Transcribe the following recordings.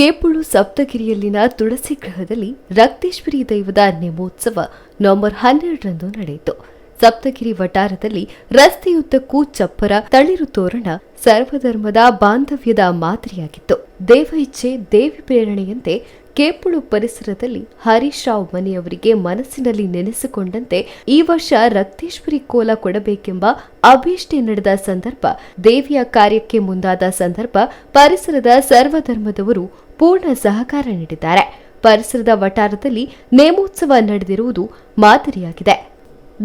ಕೇಪುಳು ಸಪ್ತಗಿರಿಯಲ್ಲಿನ ತುಳಸಿ ಗೃಹದಲ್ಲಿ ರಕ್ತೇಶ್ವರಿ ದೈವದ ನೇಮೋತ್ಸವ ನವೆಂಬರ್ 12ರಂದು ನಡೆಯಿತು. ಸಪ್ತಗಿರಿ ವಟಾರದಲ್ಲಿ ರಸ್ತೆಯುದ್ದಕ್ಕೂ ಚಪ್ಪರ, ತಳಿರು ತೋರಣ ಸರ್ವಧರ್ಮದ ಬಾಂಧವ್ಯದ ಮಾದರಿಯಾಗಿತ್ತು. ದೇವ ಇಚ್ಛೆ, ದೇವಿ ಪ್ರೇರಣೆಯಂತೆ ಕೇಪುಳು ಪರಿಸರದಲ್ಲಿ ಹರೀಶ್ ರಾವ್ ಮನೆಯವರಿಗೆ ಮನಸ್ಸಿನಲ್ಲಿ ನೆನೆಸಿಕೊಂಡಂತೆ ಈ ವರ್ಷ ರಕ್ತೇಶ್ವರಿ ಕೋಲ ಕೊಡಬೇಕೆಂಬ ಅಭೀಷ್ಟೆ ನಡೆದ ಸಂದರ್ಭ, ದೇವಿಯ ಕಾರ್ಯಕ್ಕೆ ಮುಂದಾದ ಸಂದರ್ಭ ಪರಿಸರದ ಸರ್ವಧರ್ಮದವರು ಪೂರ್ಣ ಸಹಕಾರ ನೀಡಿದ್ದಾರೆ. ಪರಿಸರದ ವಟಾರದಲ್ಲಿ ನೇಮೋತ್ಸವ ನಡೆದಿರುವುದು ಮಾದರಿಯಾಗಿದೆ.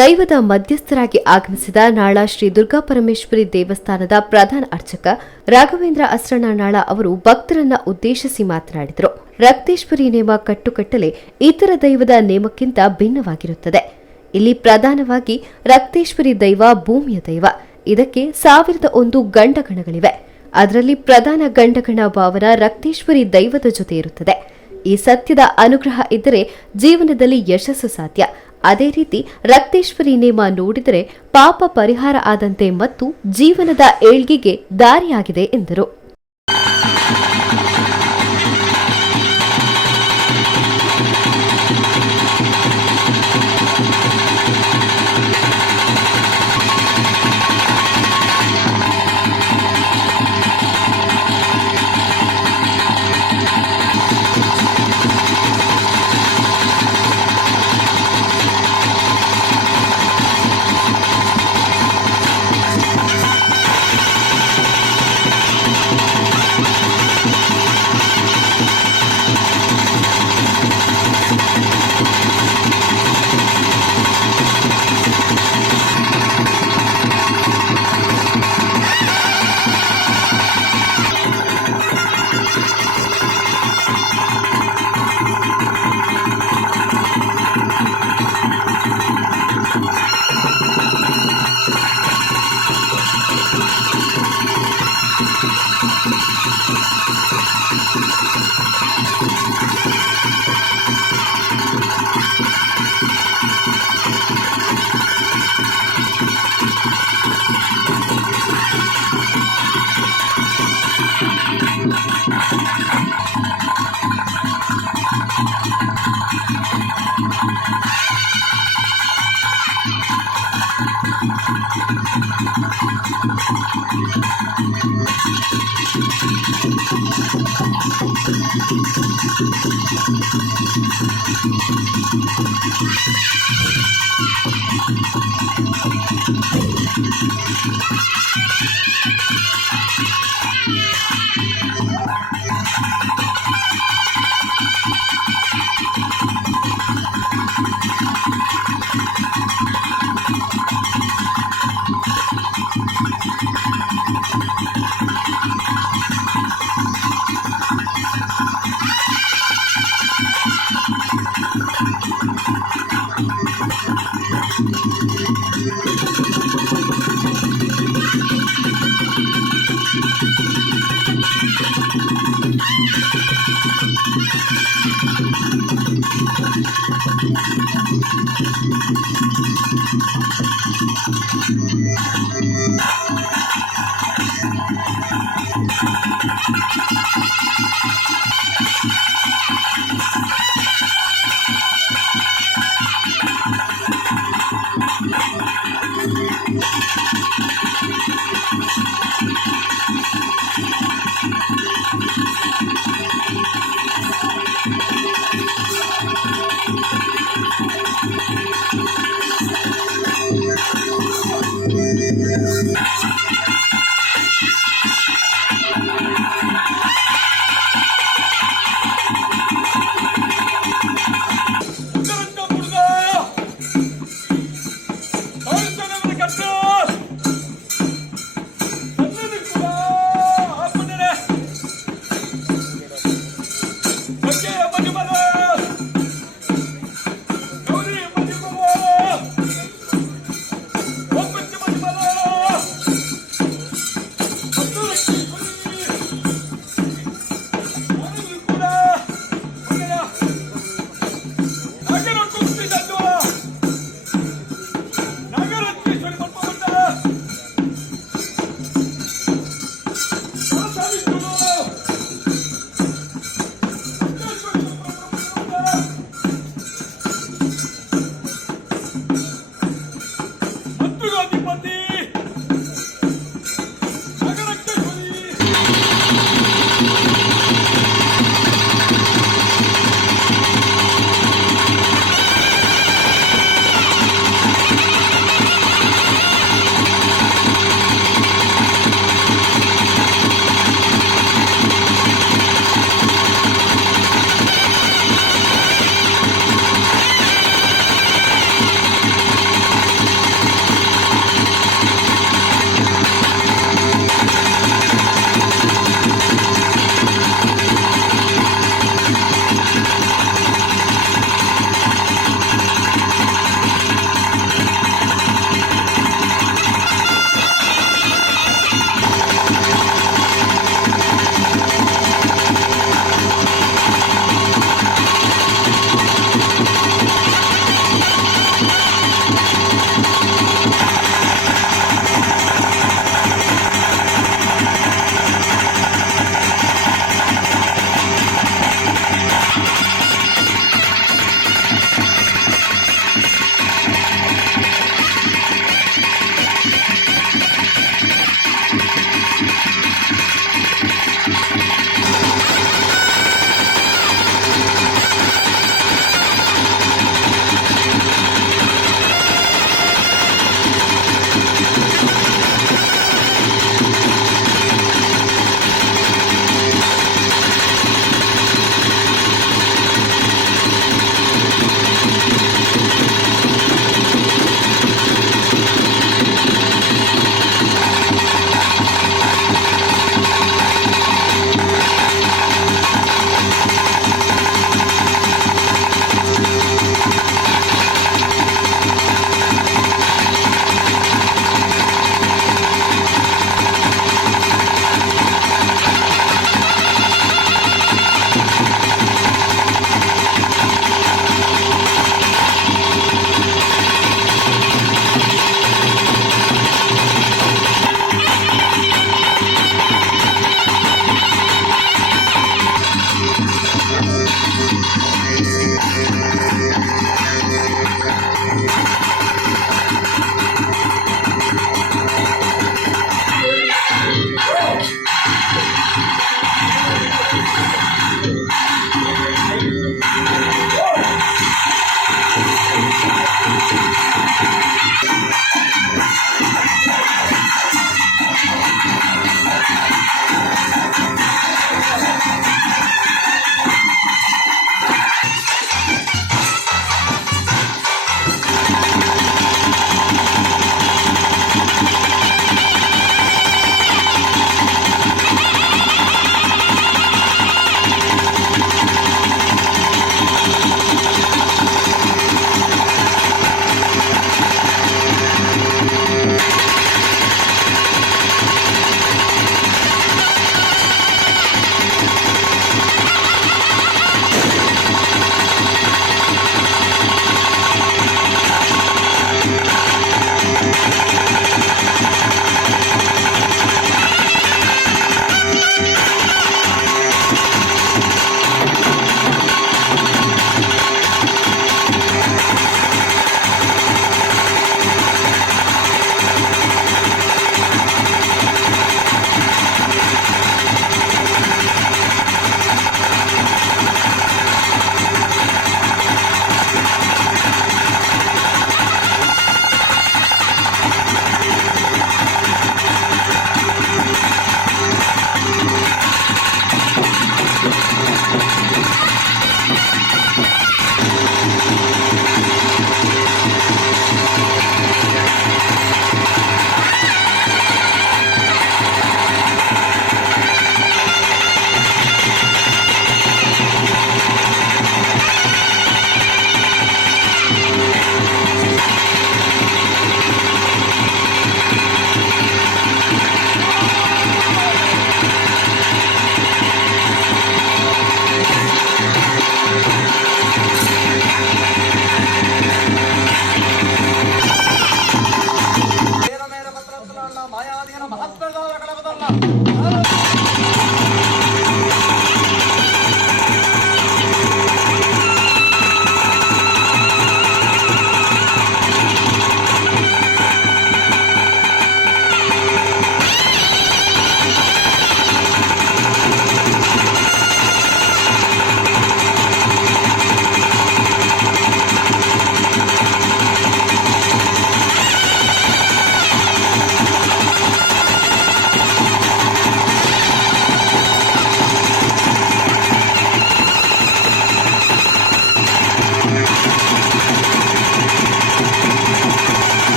ದೈವದ ಮಧ್ಯಸ್ಥರಾಗಿ ಆಗಮಿಸಿದ ನಾಳ ಶ್ರೀ ದುರ್ಗಾಪರಮೇಶ್ವರಿ ದೇವಸ್ಥಾನದ ಪ್ರಧಾನ ಅರ್ಚಕ ರಾಘವೇಂದ್ರ ಅಸ್ರನಾಳ ಅವರು ಭಕ್ತರನ್ನ ಉದ್ದೇಶಿಸಿ ಮಾತನಾಡಿದರು. ರಕ್ತೇಶ್ವರಿ ನೇಮ ಕಟ್ಟುಕಟ್ಟಲೆ ಇತರ ದೈವದ ನೇಮಕ್ಕಿಂತ ಭಿನ್ನವಾಗಿರುತ್ತದೆ. ಇಲ್ಲಿ ಪ್ರಧಾನವಾಗಿ ರಕ್ತೇಶ್ವರಿ ದೈವ ಭೂಮಿಯ ದೈವ. ಇದಕ್ಕೆ 1001 ಗಂಡಗಣಗಳಿವೆ. ಅದರಲ್ಲಿ ಪ್ರಧಾನ ಗಂಡಗಣ ಭಾವನ ರಕ್ತೇಶ್ವರಿ ದೈವದ ಜೊತೆ ಇರುತ್ತದೆ. ಈ ಸತ್ಯದ ಅನುಗ್ರಹ ಇದ್ದರೆ ಜೀವನದಲ್ಲಿ ಯಶಸ್ಸು ಸಾಧ್ಯ. ಅದೇ ರೀತಿ ರಕ್ತೇಶ್ವರಿ ನೇಮ ನೋಡಿದರೆ ಪಾಪ ಪರಿಹಾರ ಆದಂತೆ ಮತ್ತು ಜೀವನದ ಏಳ್ಗೆಗೆ ದಾರಿಯಾಗಿದೆ ಎಂದರು.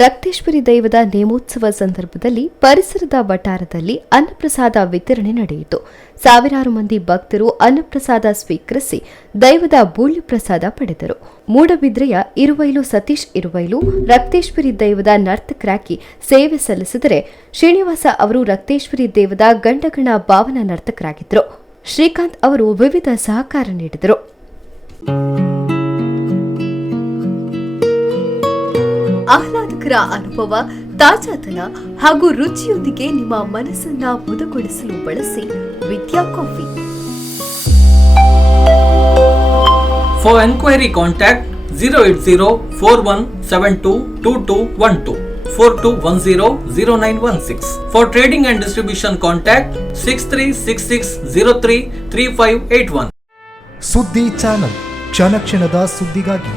ರಕ್ತೇಶ್ವರಿ ದೈವದ ನೇಮೋತ್ಸವ ಸಂದರ್ಭದಲ್ಲಿ ಪರಿಸರದ ವಠಾರದಲ್ಲಿ ಅನ್ನಪ್ರಸಾದ ವಿತರಣೆ ನಡೆಯಿತು. ಸಾವಿರಾರು ಮಂದಿ ಭಕ್ತರು ಅನ್ನಪ್ರಸಾದ ಸ್ವೀಕರಿಸಿ ದೈವದ ಬೂಳ್ಯ ಪ್ರಸಾದ ಪಡೆದರು. ಮೂಡಬಿದ್ರೆಯ ಇರುವೈಲು ಸತೀಶ್ ಇರುವೈಲು ರಕ್ತೇಶ್ವರಿ ದೈವದ ನರ್ತಕರಾಗಿ ಸೇವೆ ಸಲ್ಲಿಸಿದರೆ, ಶ್ರೀನಿವಾಸ ಅವರು ರಕ್ತೇಶ್ವರಿ ದೇವದ ಗಂಡಗಣ ಭಾವನ ನರ್ತಕರಾಗಿದ್ದರು. ಶ್ರೀಕಾಂತ್ ಅವರು ವಿವಿಧ ಸಹಕಾರ ನೀಡಿದರು. ಆಹ್ಲಾದಕರ ಅನುಭವ, ತಾಜಾತನ ಹಾಗೂ ರುಚಿಯೊಂದಿಗೆ ನಿಮ್ಮ ಮನಸ್ಸನ್ನ ಮುದಗೊಳಿಸಲು ಬಳಸಿ ವಿದ್ಯಾ coffee. For enquiry contact 08041722212 42100916. For trading and distribution contact 6366033581. ಸುದ್ದಿ ಚಾನಲ್, ಕ್ಷಣ ಕ್ಷಣದ ಸುದ್ದಿಗಾಗಿ.